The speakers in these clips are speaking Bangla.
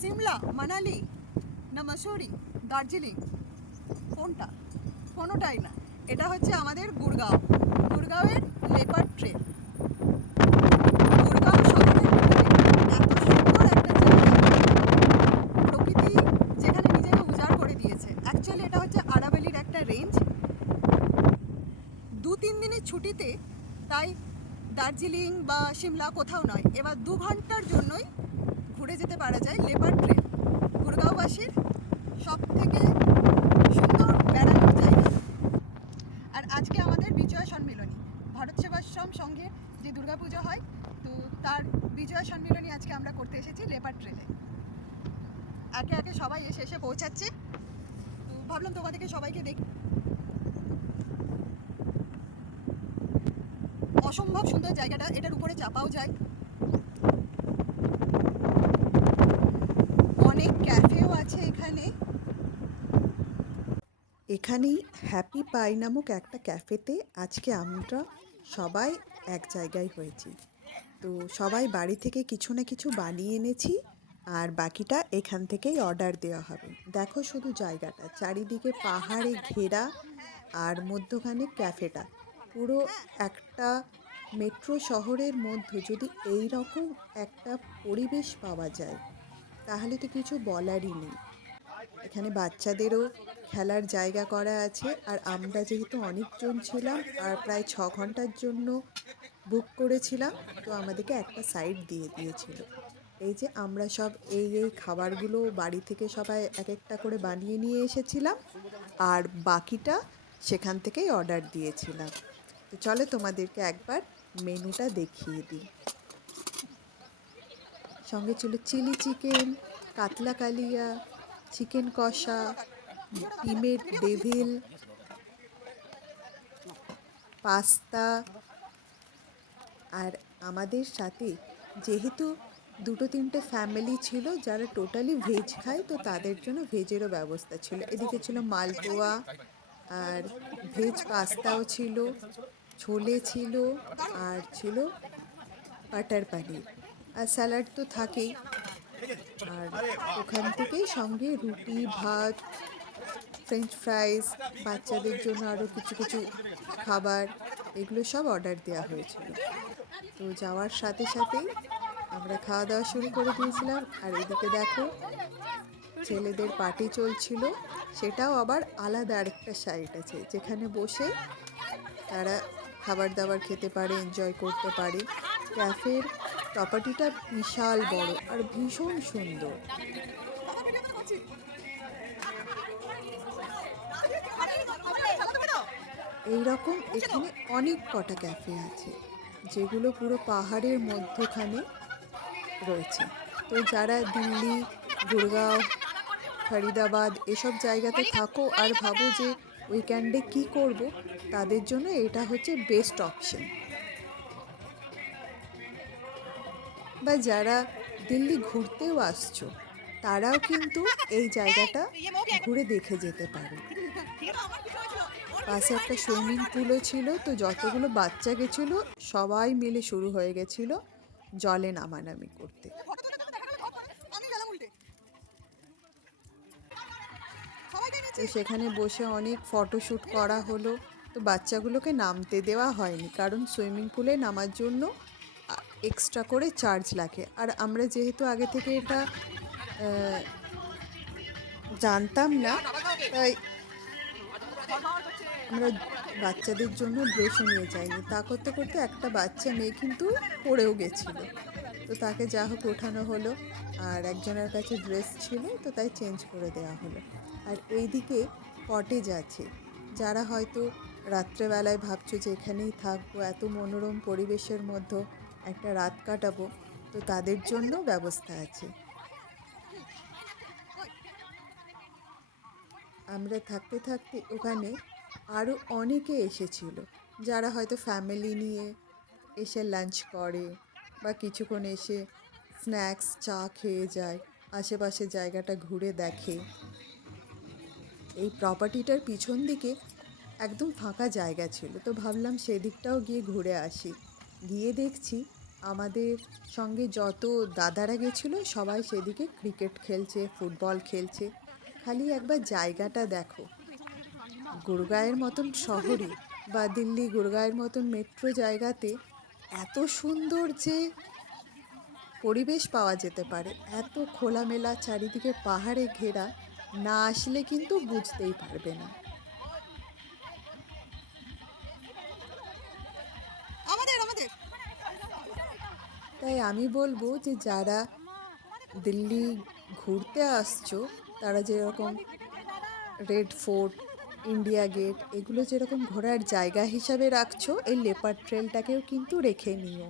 সিমলা, মানালি না মসুরি, দার্জিলিং, কোনটা? কোনোটাই না। এটা হচ্ছে আমাদের গুড়গাঁওয়ের লেপার্ড ট্রেল। গুড়গাঁও শহরের এত সুন্দর একটা জায়গা, প্রকৃতি যেখানে নিজেকে উজাড় করে দিয়েছে। অ্যাকচুয়ালি এটা হচ্ছে আরাবল্লীর একটা রেঞ্জ। 2-3 দিনের ছুটিতে তাই দার্জিলিং বা সিমলা কোথাও নয়, এবার 2 ঘন্টার জন্যই ঘুরে যেতে পারা যায় লেপার্ড ট্রেল। গুড়গাঁওবাসীর সব থেকে সুন্দর বেড়ানোর জায়গা। আর আজকে আমাদের বিজয়া সম্মিলনী, ভারত সেবাশ্রম সংঘে যে দুর্গাপুজো হয়, তো তার বিজয়া সম্মিলনী আজকে আমরা করতে এসেছি লেপার্ড ট্রেলে। একে একে সবাই এসে পৌঁছাচ্ছে, তো ভাবলাম তোমাদেরকে সবাইকে দেখি। অসম্ভব সুন্দর জায়গাটা, এটার উপরে চাপাও যায়, অনেক ক্যাফেও আছে এখানে। এখানেই হ্যাপি পাই নামক একটা ক্যাফেতে আজকে আমরা সবাই এক জায়গায় হয়েছি। তো সবাই বাড়ি থেকে কিছু না কিছু বানিয়ে এনেছি, আর বাকিটা এখান থেকেই অর্ডার দেওয়া হবে। দেখো শুধু জায়গাটা, চারিদিকে পাহাড়ে ঘেরা, আর মধ্যখানে ক্যাফেটা। পুরো একটা মেট্রো শহরের মধ্যে যদি এই রকম একটা পরিবেশ পাওয়া যায়, তাহলে তো কিছু বলারই নেই। এখানে বাচ্চাদেরও খেলার জায়গা করা আছে, আর আমরা যেহেতু অনেকজন ছিলাম আর প্রায় 6 ঘন্টার জন্য বুক করেছিলাম, তো আমাদেরকে একটা সাইড দিয়ে দিয়েছিল। এই যে আমরা সব এই খাবারগুলো বাড়ি থেকে সবাই এক একটা করে বানিয়ে নিয়ে এসেছিলাম, আর বাকিটা সেখান থেকেই অর্ডার দিয়েছিলাম। তো চলো তোমাদেরকে একবার মেনুটা দেখিয়ে দিই। সঙ্গে ছিল চিলি চিকেন, কাতলা কালিয়া, চিকেন কষা, ডিমের ডেভিল, পাস্তা। আর আমাদের সাথে যেহেতু 2-3টে ফ্যামিলি ছিল যারা টোটালি ভেজ খায়, তো তাদের জন্য ভেজেরও ব্যবস্থা ছিল। এদিকে ছিল মালপোয়া, আর ভেজ পাস্তাও ছিল, ছোলে ছিল, আর ছিল বাটার পানির, আর স্যালাড তো থাকেই। আর ওখান থেকেই সঙ্গে রুটি, ভাত, ফ্রেঞ্চ ফ্রাইজ, বাচ্চাদের জন্য আরও কিছু কিছু খাবার, এগুলো সব অর্ডার দেওয়া হয়েছিল। তো যাওয়ার সাথে সাথেই আমরা খাওয়া দাওয়া শুরু করে দিয়েছিলাম। আর এদিকে দেখো ছেলেদের পার্টি চলছিল, সেটাও আবার আলাদা আরেকটা সাইড আছে যেখানে বসে তারা খাবার দাবার খেতে পারে, এনজয় করতে পারে। ক্যাফের প্রপার্টিটা বিশাল বড় আর ভীষণ সুন্দর। এই রকম এখানে অনেক কটা ক্যাফে আছে যেগুলো পুরো পাহাড়ের মধ্যখানে রয়েছে। তো যারা দিল্লি, গুড়গাঁও, ফরিদাবাদ এসব জায়গাতে থাকো আর ভাবো যে উইকেন্ডে কি করব, তাদের জন্য এটা হচ্ছে বেস্ট অপশন। বা যারা দিল্লি ঘুরতেও আসছো, তারাও কিন্তু এই জায়গাটা ঘুরে দেখে যেতে পারো। পাশে একটা সুইমিং পুলও ছিল, তো যতগুলো বাচ্চা গেছিলো সবাই মিলে শুরু হয়ে গেছিলো জলে নামানামি করতে। তো সেখানে বসে অনেক ফটোশ্যুট করা হলো। তো বাচ্চাগুলোকে নামতে দেওয়া হয়নি, কারণ সুইমিং পুলে নামার জন্য এক্সট্রা করে চার্জ লাগে। আর আমরা যেহেতু আগে থেকে এটা জানতাম না, তাই আমরা বাচ্চাদের জন্য ড্রেসও নিয়ে যাইনি। তা করতে করতে একটা বাচ্চা মেয়ে কিন্তু পড়েও গেছিলো, তো তাকে যা হোক ওঠানো হলো। আর একজনের কাছে ড্রেস ছিল, তো তাই চেঞ্জ করে দেওয়া হলো। আর এইদিকে কটেজ আছে, যারা হয়তো রাত্রেবেলায় ভাবছো যে এখানেই থাকবো, এত মনোরম পরিবেশের মধ্যে একটা রাত কাটাবো, তো তাদের জন্য ব্যবস্থা আছে। আমরা থাকতে থাকতে ওখানে আরও অনেকে এসেছিল, যারা হয়তো ফ্যামিলি নিয়ে এসে লাঞ্চ করে, বা কিছুক্ষণ এসে স্ন্যাক্স চা খেয়ে যায়, আশেপাশে জায়গাটা ঘুরে দেখে। এই প্রপার্টিটার পিছন দিকে একদম ফাঁকা জায়গা ছিল, তো ভাবলাম সেদিকটাও গিয়ে ঘুরে আসি। গিয়ে দেখছি আমাদের সঙ্গে যত দাদারা গেছিলো সবাই সেদিকে ক্রিকেট খেলছে, ফুটবল খেলছে। খালি একবার জায়গাটা দেখো, গুরগাঁওয়ের মতন শহরে বা দিল্লি গুরগাঁওয়ের মতন মেট্রো জায়গাতে এত সুন্দর যে পরিবেশ পাওয়া যেতে পারে, এত খোলামেলা, চারিদিকে পাহাড়ে ঘেরা, না আসলে কিন্তু বুঝতেই পারবে না। আমাদের আমাদের তাই আমি বলবো যে যারা দিল্লি ঘুরতে আসছো, তারা যেরকম রেড ফোর্ট, ইন্ডিয়া গেট এগুলো যেরকম ঘোরার জায়গা হিসাবে রাখছো, এই লেপার্ড ট্রেলটাকেও কিন্তু রেখে নিও।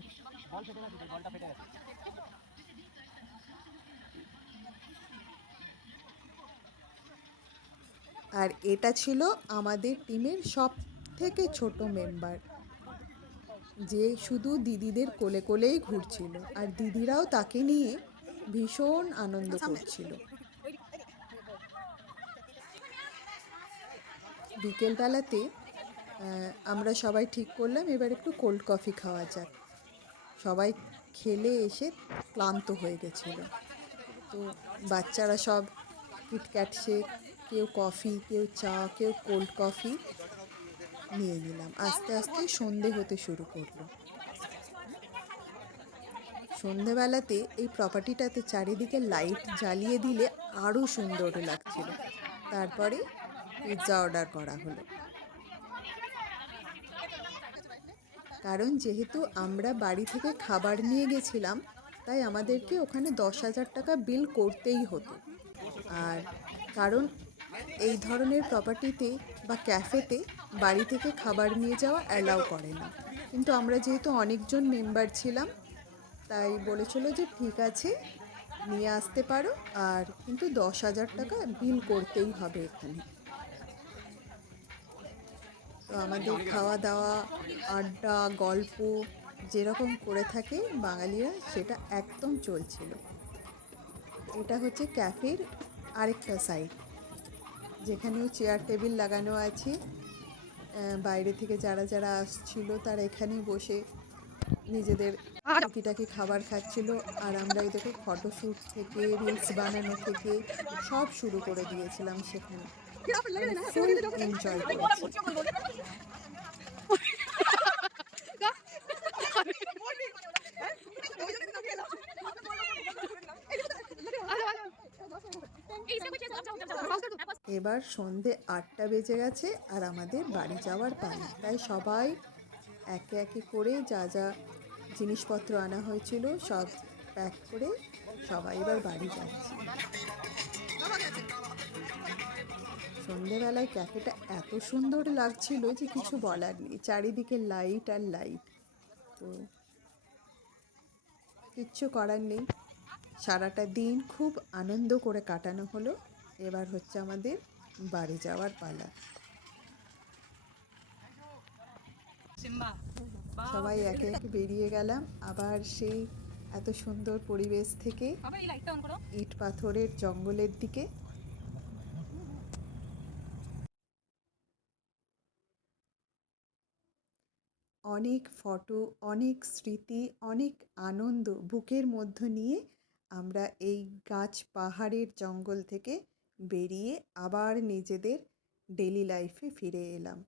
আর এটা ছিল আমাদের টিমের সব থেকে ছোট মেম্বার, যে শুধু দিদিদের কোলে কোলেই ঘুরছিল, আর দিদিরাও তাকে নিয়ে ভীষণ আনন্দ করছিল। বিকেলবেলাতে আমরা সবাই ঠিক করলাম এবার একটু কোল্ড কফি খাওয়া যাক। সবাই খেলে এসে ক্লান্ত হয়ে গেছিলো। তো বাচ্চারা সব কিটক্যাট শেক, কেউ কফি, কেউ চা, কেউ কোল্ড কফি নিয়ে নিলাম। আস্তে আস্তে সন্ধে হতে শুরু করলো। সন্ধেবেলাতে এই প্রপার্টিটাতে চারিদিকে লাইট জ্বালিয়ে দিলে আরও সুন্দর লাগছিল। তারপরে পিৎজা অর্ডার করা হলো, কারণ যেহেতু আমরা বাড়ি থেকে খাবার নিয়ে গেছিলাম, তাই আমাদেরকে ওখানে 10,000 টাকা বিল করতেই হতো। আর কারণ এই ধরনের প্রপার্টিতে বা ক্যাফেতে বাড়ি থেকে খাবার নিয়ে যাওয়া অ্যালাউ করে না, কিন্তু আমরা যেহেতু অনেকজন মেম্বার ছিলাম, তাই বলেছিল যে ঠিক আছে নিয়ে আসতে পারো, আর কিন্তু 10,000 টাকা বিল করতেই হবে এখানে। তো আমাদের খাওয়া দাওয়া, আড্ডা, গল্প যেরকম করে থাকে বাঙালিরা, সেটা একদম চলছিল। এটা হচ্ছে ক্যাফের আরেকটা সাইড, যেখানেও চেয়ার টেবিল লাগানো আছে। বাইরে থেকে যারা যারা আসছিল তারা এখানে বসে নিজেদের টুকিটাকি খাবার খাচ্ছিল, আর আমরা এই দেখো ফটোশ্যুট থেকে রিলস বানানো থেকে সব শুরু করে দিয়েছিলাম সেখানে। মানে ফুল এনজয় করেছি। এবার সন্ধে 8টা বেজে গেছে আর আমাদের বাড়ি যাওয়ার পালা। তাই সবাই একে একে করে যা যা জিনিসপত্র আনা হয়েছিল সব প্যাক করে সবাই এবার বাড়ি যাচ্ছি। সন্ধেবেলায় ক্যাফেটা এত সুন্দর লাগছিল যে কিছু বলার নেই, চারিদিকে লাইট আর লাইট। তো কিচ্ছু করার নেই, সারাটা দিন খুব আনন্দ করে কাটানো হলো। এবার হচ্ছে আমাদের বাড়ি যাওয়ার পালা। সবাই একে একে বেরিয়ে গেলাম আবার সেই এত সুন্দর পরিবেশ থেকে ইট পাথরের জঙ্গলের দিকে। অনেক ফটো, অনেক স্মৃতি, অনেক আনন্দ বুকের মধ্য নিয়ে আমরা এই গাছ পাহাড়ের জঙ্গল থেকে বেরিয়ে আবার নিজেদের ডেলি লাইফে ফিরে এলাম।